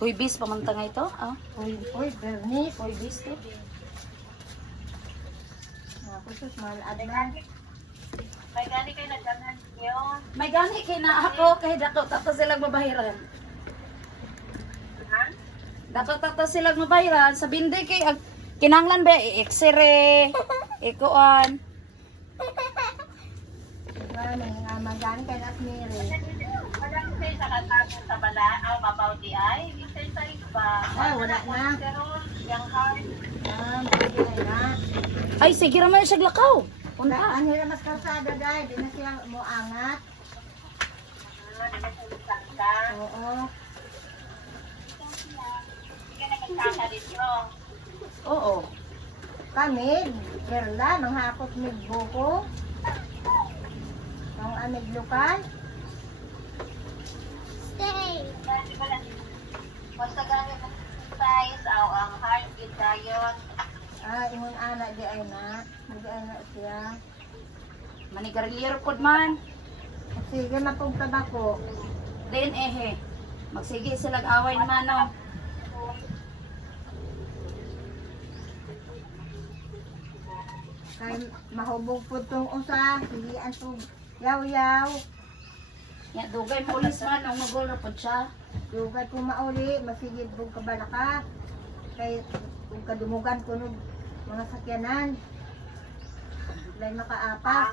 Huibis pamantang nga ito. Ah, Uy, Bernice. huibis to. Kusot, mahal adnan. May gani kayo nagdanan yun. May gani kay na ako kay dako tato silang mabahiran. Ha? Dako tato silang mabahiran sa binday kay kinanglan ba i-x-ray, ikuan. Mga magani kay Nasmiri. Wala ko kayo sa katapos sa bala. Mabaw di ay. Isay sa iba. Ay, wala na. Pero yung heart. Magiging na. Ay sige ra man siya lakaw. Punta. Ano yung mas kalsada dahil, di na siya muangat. Ka. Oo. Hindi ka nagkaka dito. Oo. Kami, Kerla, nang hakot mig buko. Nang amig lokal. Dati ko lang. Basta gamit ng size. Ang heart yun tayon. Ingon anak di ay na. Di ay na siya. Manigarilyo pod man. Sige, mapugtaba ko. Then ehe. Magsige silang away naman no. Kay mahubog po itong usa. Hilian po. Yaw-yaw. Ya dugay mo ulis man ang magol na pod siya. Dugay po mauli. Masigid po kabalaka. Kay kung kadumugan ko ng mga sakyanan. Lay makaapa.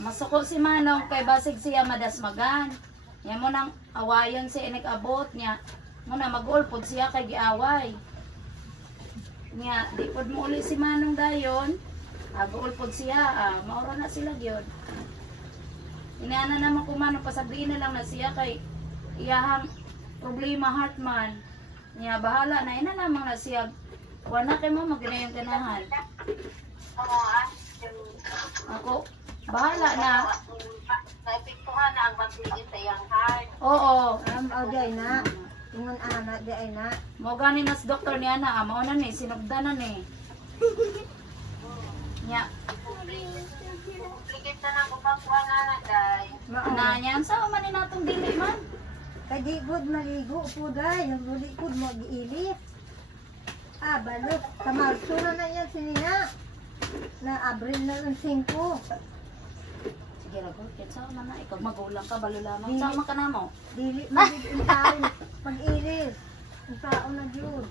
Masuko si Manong kay basig siya madasmagan. Nya mo nang awayon si inik abot niya. Mo na magol pod siya kay giaway. Nya di pod mo uli si Manong dayon. Agol pod siya. Maura na sila gyud. Inaana naman ko Manong pasabihin na lang na siya kay iyahang problema heart man. Nya bahala na ina namang na siya. Wala kay mo maginayon ganahan. Oo, Ako bahala na. Naipiktuhan na ang magligid sa iyang heart. Oo. Di ay na. Ingon anak di ay na. Mo gani nas doktor niya na mao na ni sinugdanan ni. Nya Ligid na ng upang na day. na niyan sa man ni natong dili man. Kay di good maligo po day. Nagbulikod mo giilit. Balot. Sa Marso na yan sinina. Na Abril na ng 5. Sige ra ko kinsa man na ikaw magulang ka balulaman. Sama ka namo. Dili magiging pag-ilis. Ang tao na yun.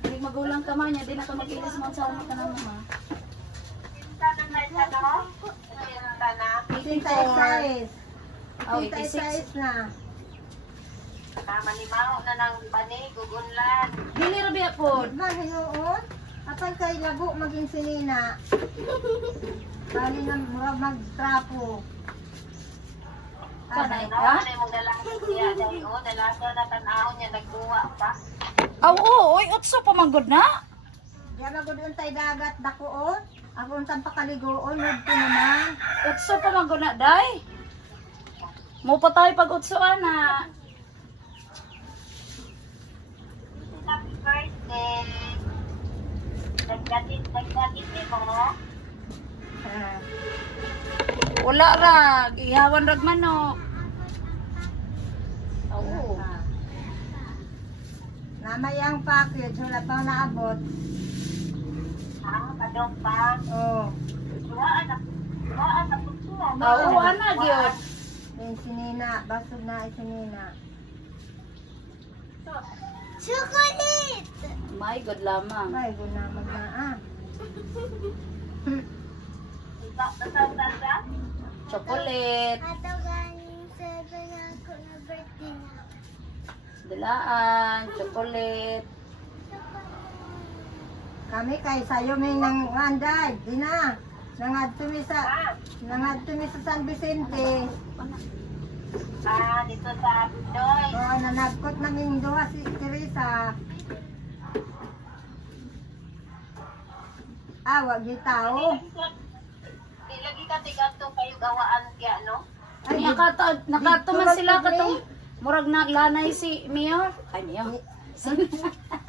Dili magulang ka man niya di na ka mag-ilis man sama ka namo ma. Tanang na isa no? Tanang. 86. Oh, 86 na. Manimaho na ng bani, gugunlan. Dili ra biya pod. Diba hinuon? Apan kay lago maging sinina. Bali na murag magtrapo. Kanay Ano ha? na yung dalaga siya dahil o, dalaga na tanahon niya nagbuwa pa. Aw oo, oy utso pa manggod na. Di magod untay dagat dakuon. Ako untang pakaligoon, nagto naman. Utso pa manggod na day. Mo pa tayo pag utso ana. Happy birthday! Nagdatit ni mo. Wala ra, ihawan rag manok. Oo. Namayang package, wala pang naabot. Kadong pa. Oh. Duwaan na puso. Oo, ana gyud. Yung sinina, basog na ay sinina. My God lamang. Ay, guna magnaa. Chocolate, Ato galing sa ako na birthday na. dilaan, chocolate. Kami kay sayo may nang anday, di na. Nangadto mi sa San Vicente. Dito sa Doy. Oh, nanagkot naming duha si Teresa. Wag di tao. Di lagi ka tigato kayo gawaan kaya, no? Ay, Nakato man sila katong murag naglanay si Mayor. Ay niyo.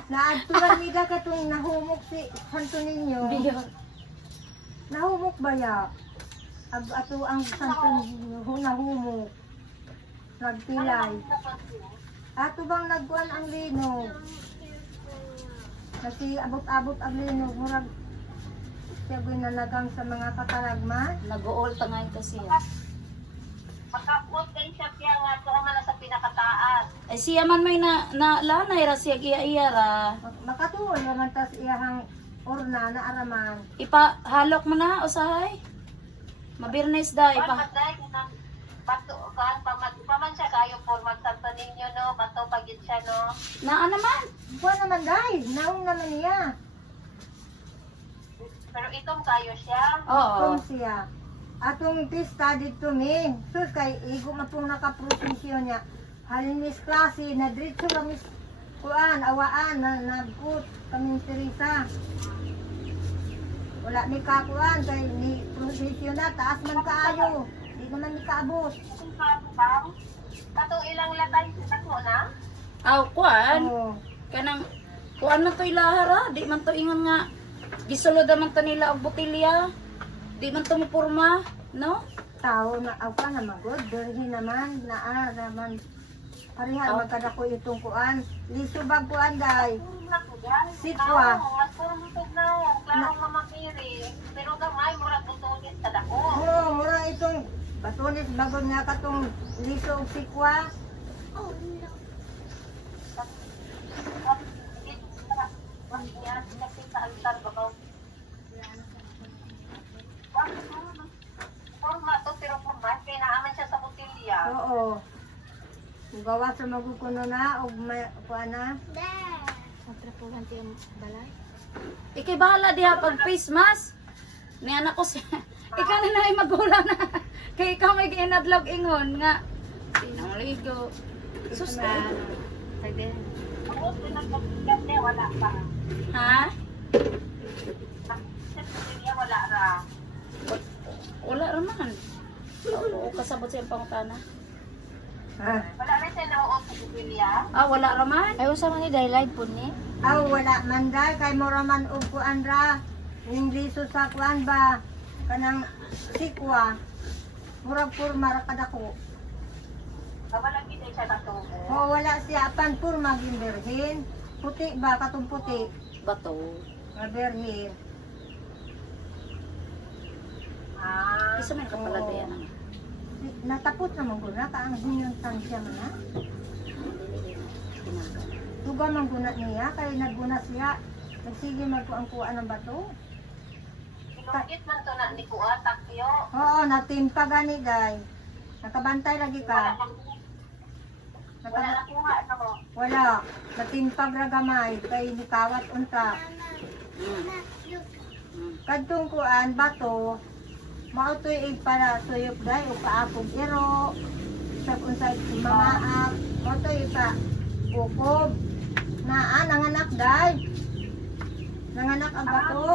naadturan mi da katong nahumok si Santo Niño. Mayor. Nahumok ba ya? Ato ang Santo Niño nahumok. Nagpilay. Ato bang nagkuan ang linog? Kasi abot-abot ang linog. Murag siya ginalagang sa mga kataragma. Nag-uol tangay kasi siya. Makapot din siya kaya nga ito man na sa pinakataas. Ay siya man may lanay ra siya iya ra. Makatuol naman tas iyahang urna na araman. Ipahalok mo na usahay. Mabirnes da Kuan ipa. matay kunang bato kan paman siya kayo format sa ninyo no, bato pagit siya no. Naa naman. Buwan naman dahil, naong naman niya. Pero itong kayo siya. Oo. Kung siya. Atong pista dito mi. Sus kay igo man pong nakaprofesyon niya. Halinis klase na diretso kami kuan awaan na nagkut kami Teresa. Wala ni kakuan kay ni profesyon na taas man kaayo. Di naman ni kaabot. Itong bang katong ilang latay sa ko na. Aw kuan. Oo. Kanang kuan na to ilahara, di man to ingon nga gisulod man to nila og botelya. Di man to mupurma, no? Tao na aw na magod, derhi naman naa naman. Pariha Oh. magkadako itong kuan. Lisubag kuan day. Sitwa. Sitwa. Mas pumutog na. Klaro mamakiri. Pero gamay murag butunis sa dako. Oo, mura itong batunis bagod nga katong liso ug sikwa. Forma to pero format kaya naaman siya sa botelya. Oo. Gawa sa magukuno na ug may kuan na. Ikay bahala diha pag Christmas. Ni anak ko siya. Ikaw na na magula na. Kay ikaw may ginadlog ingon nga. Sinang ligo. Sus ka. Ako pinagpapagkat niya wala pa. Ha? Sa botelya wala ra. Wala raman. Oo, kasabot siya ang pangutana. Ha. Wala rin siya nauot sa botelya. Ah, wala raman. Ay, usa man ni daylight po ni. Aw wala man day kay mura man og kuan ra. Yung liso sa kuan ba kanang sikwa. Murag purma ra kadako. Wala kita siya natubo. Oo, wala siya apan purma gimberhin. Puti ba katong puti? Bato. Nga berhin. Ah. Isa man kapalad Oo. yan. Natapot naman guna ka ang hinyong tansya man na. Tuga man guna niya kay nagguna siya. Nagsige man ko ang kuan ng bato. Ilungkit man to na ni Kuya Takyo. Oo, natimpa gani day. Nakabantay lagi Wala ka. wala na kuha no. Wala. Natimpag ra gamay kay nikawat unta. Kadtong kuan bato. Mautoy para suyop day o kaapog iro. Sa unsay mamaak. Mautoy pa ukob. Naa nanganak day. Nanganak ang bato.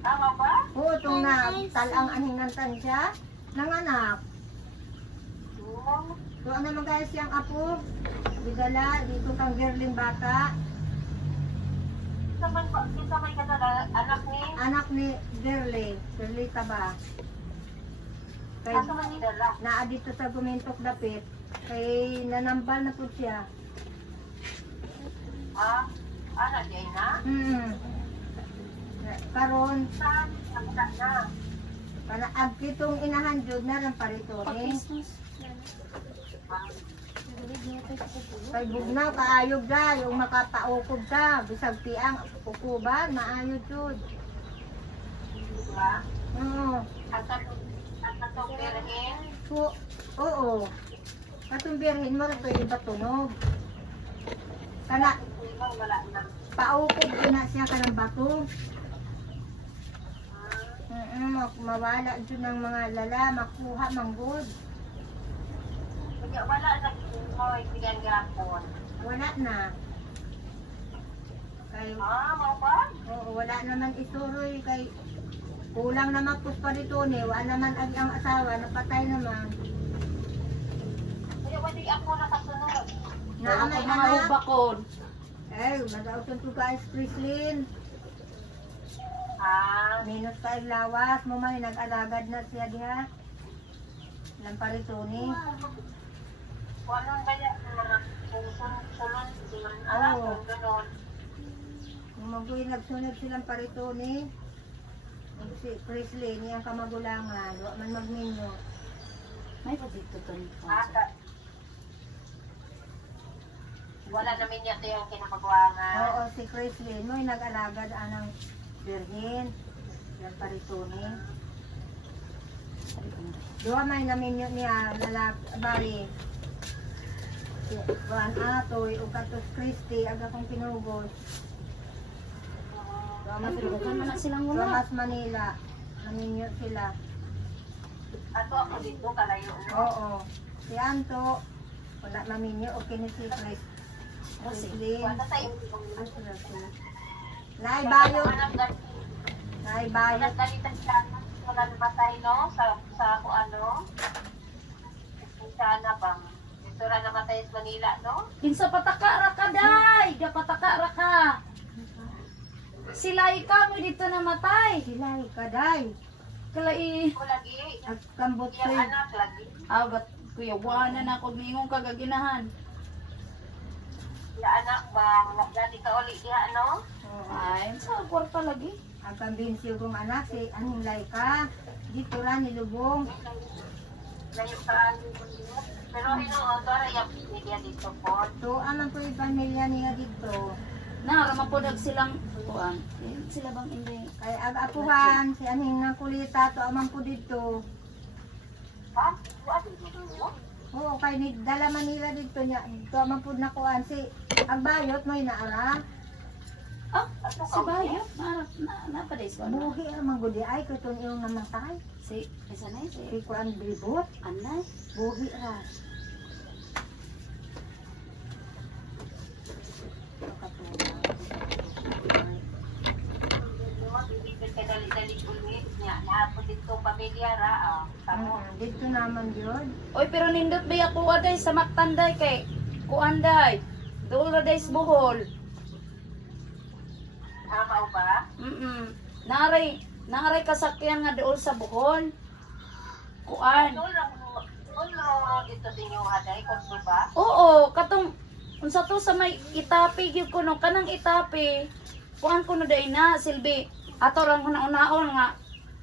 Tama ba? Oo, itong na talang aning ng tansya. Nanganak. Oo. So ano naman guys yung apo? Bidala, dito kang girling bata. Kita may kadala anak ni. Anak ni Girly. Girly ba? Kay, Kaso man idala. naa dito sa gumintok dapit. Kay nanambal na po siya. Ah, anak di ay na. Karon, Saan nakita na? para agkitong inahan jud na lang parito ni. Kay bugnaw kaayog da, yung makapaukod ka, bisag tiang ukuban, maayod jud. Diba? Oo. At natong birhen. So, oo. Katong birhin mo ito iba tunog. Kana, Wala na. paukod din na siya kanang bato. Mawala dyan ng mga lala, makuha, manggod. Kaya wala na mo ibigan gapon. Wala na. Kay, Ah, mau ba? oo, wala naman ituroy kay kulang naman pus pa dito ni, wala naman ang asawa, napatay naman. Kaya wali ako nakasunod. Na may mga anak, ubakon. nag-auton to guys, Prislin. Ah, Minus ka lawas, mo man nag-alagad na siya diha. Lamparito ni. Kung anong ba yan, mga sulon, Oo. kung gano'n. Kung magoy nagsunod silang paritoni, si Presley niyang kamagulangan, wa man magminyo. May pa dito to ni Ata. Wala namin yan yung kinamagwangan. Oo, si Presley no'y nag-alagad anang birhen, yung paritoni. Doon may naminyo niya bali. Si Juan Atoy, o Katos Christy, aga kong pinugos. Kan man na silang wala. Tomas Manila, naminyo sila. Ato ako dito, kalayo. Oo. Si Anto, wala naminyo, okay ni si Presley. Wala tayo. Naibayot, Walang naibayot. galitan siya. Walang matay, no? Sa kung ano. Sana bang. Dito na namatay sa Manila, no? Kinsa pataka ra ka day, ga pataka ra ka. Sila ikaw mo dito namatay. Sila ikaday. Kalai. Ako lagi. Nagkambot Yung sa'yo. anak lagi. Agat kuya buwana na kog mingong kagaginahan. Yung anak bang. Gani ka uli diha, no? Ay, sa kwarta lagi. Ang pambinsyo kong anak, si Aning Laika. Dito ra nilubong. Layo ka. Pero hinuon, ito rin yung media dito po. So, alam po yung pamilya niya dito. Na ramapodag silang kuan. Sila bang hindi? Kay ag-apuhan, si Aning Nakulita, to aman po dito. Ha? What? Dito? Oo, kay nigdala Manila dito niya. To aman po nakuan. Si Agbayot mo inaara. Ah, si Bayo. Na pa days ko. Buhi ang manggudi ay kutong iyong namatay. Si isa na si Si Kuan Bilbot. Anay. Buhi ra. Dali-dali ulit niya. Lahat po dito pamilya ra. Tamo. Dito naman yun. Oy, pero nindot ba ako aday sa Mactanday kay kuanday. Dool ra day sa Bohol. Tama ba? Naaray kasakyan nga dool sa Bohol. Kuan. Doon lang dito sa inyo haday. Kung ba? Oo, katong unsa to sa may Itapi gyud kuno kanang Itapi. Kuan kuno day na silbi. Ato rang una-unaon nga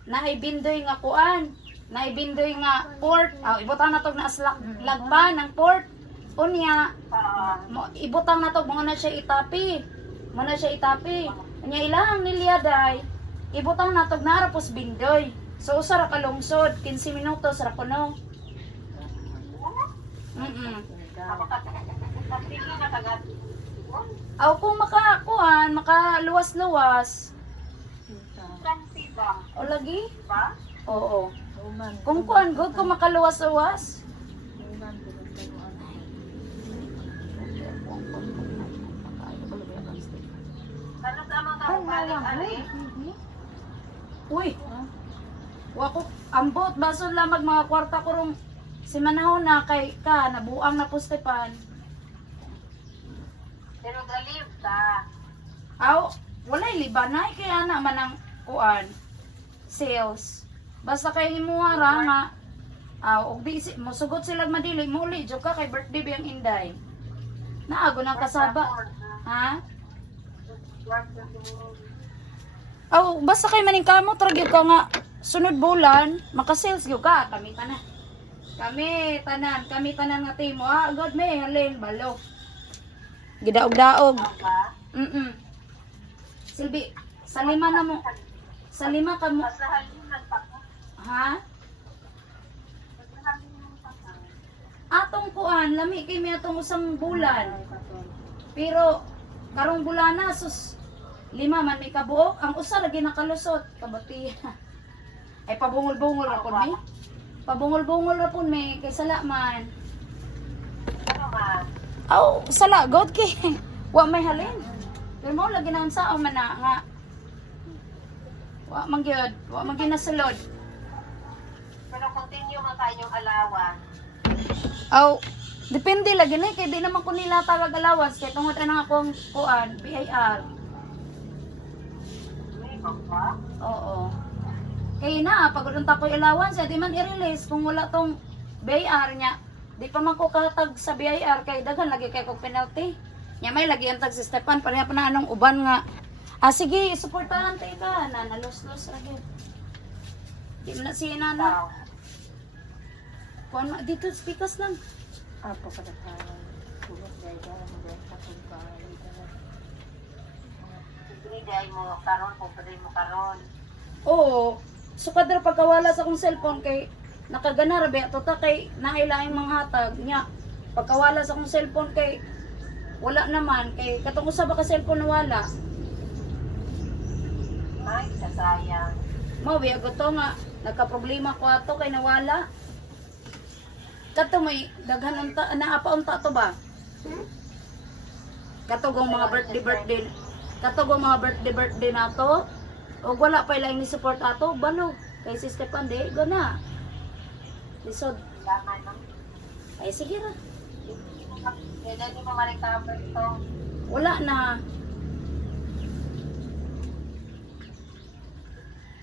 naibindoy nga kuan. Naibindoy nga port. Ibutang na tog na lagpan ng port. Unya, ibutang na tog mo na siya Itapi. Mo na siya Itapi. Unya ilang nilyaday. Ibutang na tog na rapos bindoy. So usa ra ka lungsod 15 minutos ra kuno. Kapili na kagad. Aw kung makaluwas-luwas. Kansi ba? O lagi? Ba? Oo. Uman. Kung kuan good kung makaluwas-luwas. Uman. Ano sa mga Ay, balik ali? Sige. Uy. Wa ko ambot bason lamag mga kwarta ko rong si manahon na kay ka nabuang na pustepan. Pero galib ka. Aw, walay libanay kaya na manang kuan sales. Basta kay imuha ra nga og di mosugot sila madili muli jud ka kay birthday biyang Inday. Naago nang kasaba. Ha? Aw, basta kay maning kamo tragyo ka nga sunod bulan maka-sales gyud ka kami tanan. Kami tanan nga timo. God may halin balo. Gidaog-daog. Ba? Silbi, sa lima na mo. Sa lima ka mo. Mas nahalinan pa ko. Ha? Mas nahalinan pa ko. Atong kuan, lami kay may atong usang bulan. Pero karong bulana sus 5 man may kabuok, ang usa lagi nakalusot kabati. Ay pabungol-bungol ra pud mi. Pabungol-bungol ra pud mi kay sala man. Ano man? Aw, sala god kay wa may halin. Pero mo lagi na unsa man na nga. Wa man gyud, wa man gyud nasulod. Pero continue man tayong alawan. Aw, depende lagi na kay di naman ko nila tagag allowance kay tungod ana akong kuan BIR. May ba? Oo. Kay na pag unta ko allowance di man i-release kung wala tong BIR nya. Di pa man ko katag sa BIR kay daghan lagi kay kog penalty. Nya may lagi ang tag si Stepan pareha pa na anong uban nga. Ah sige, suportahan tayo ka na nalos-los ra gyud. Di man na si nana. Kuan dito speakers lang. Apo kada karon. Tulog dai ka mo dai sa pagkain. Sige, dahil mo karon, pupuli mo karon. Oo. So kadra pagkawala sa akong cellphone kay nakagana ra ba to ta kay nailaing mga hatag nya. Pagkawala sa akong cellphone kay wala naman kay katong usa ba ka cellphone nawala. Ay, sasayang. Mao biya ko to nga nagka-problema ko ato kay nawala. Kato may daghan unta naapa unta to ba? Katugong mga birthday. Katugong mga birthday nato. O wala pa ilang ni support ato balo kay si Stepan di gana. Lisod. Laman ng Ay sige ra. kaya di mo ma-recover ito. Wala na.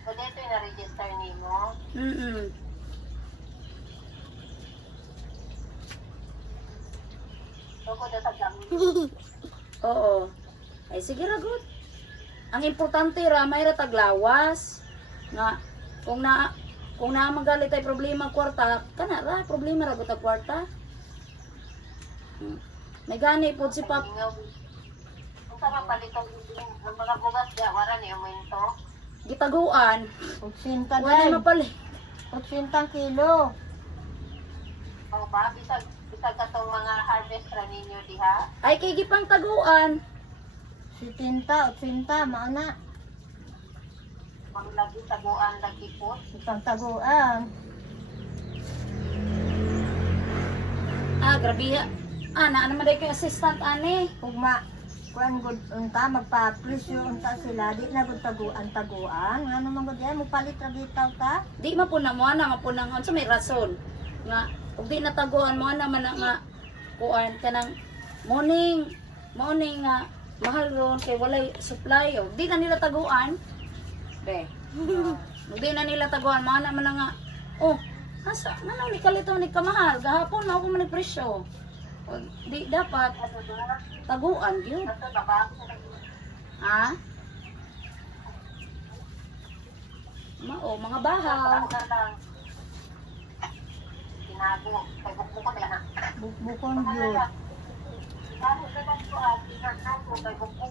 Pwede ito yung na-register ni mo. Tungkol na sa gamit. Oo. Ay sige ra good. Ang importante ra may ra taglawas nga kung na magalit ay problema kwarta kana ra problema ra gud ang kwarta. May gani po si Pap. Kung sa mga palitong ang mga bugas niya, wala niya uminto. Gitaguan. 80 Wala dai. na mapali. 80 kilo. O ba, bisag katong mga harvest ra ninyo diha. Ay kay gipang taguan. 70, 80 mao na. Ang lagi taguan lagi po. Itang taguan. Ah, grabe. Ah, naman day kay assistant ani. Ugma kuan gud unta magpa-presyo unta sila di na gud taguan ngano man gud yan mo palit ra bitaw ta. Di mapuna mo na mapunang unsa may rason nga ug di nataguan mo na man nga kuan kanang morning nga mahal ron kay walay supply o di na nila taguan be ug di na nila taguan mo na man nga oh asa nanaw ni kalito ni kamahal gahapon mao ko man nagpresyo o, di dapat taguan gyud Ato na ba? ha mao mga bahaw Ako na lang. Tinago. Kay bukbukon na. Bukbukon gyud. Tinago na lang ko at tinago kay bukbukon.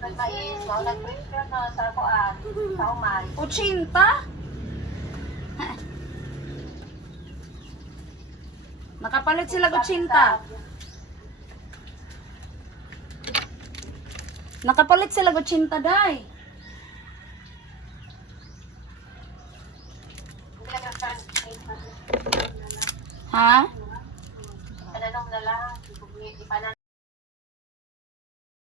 Kay mais, kung nag-pressure na sa kuan, sa umay. 80 nakapalit sila 80 nakapalit sila 80 day Hindi na lang. ha Tanong na lang. Ipanan